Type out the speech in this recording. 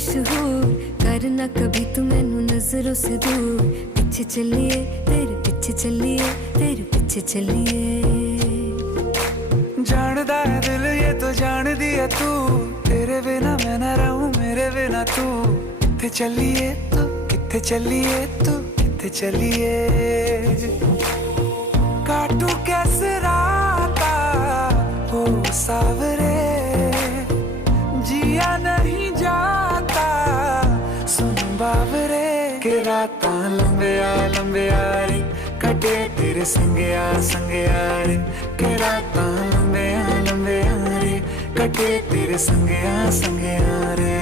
मशहूर, करना कभी तू मैनू नजरों से दूर। पीछे चलिए तेरे पीछे चलिए, तेरे पीछे चलिए। जानदा है दिल ये तो जान दिया तू, तेरे बिना मैं ना रहूं मेरे बिना तू। किथे चलिए तू, किथे चलिए तू, किथे चलिए। काटू कैसे राता हो सावरे, जिया नहीं जाता सुन बावरे। के राता लंबिया लंबिया रे, कटे तेरे संगया संगया रे। के राता लंबिया लंबिया रे, कटे तेरे संगया संगया रे।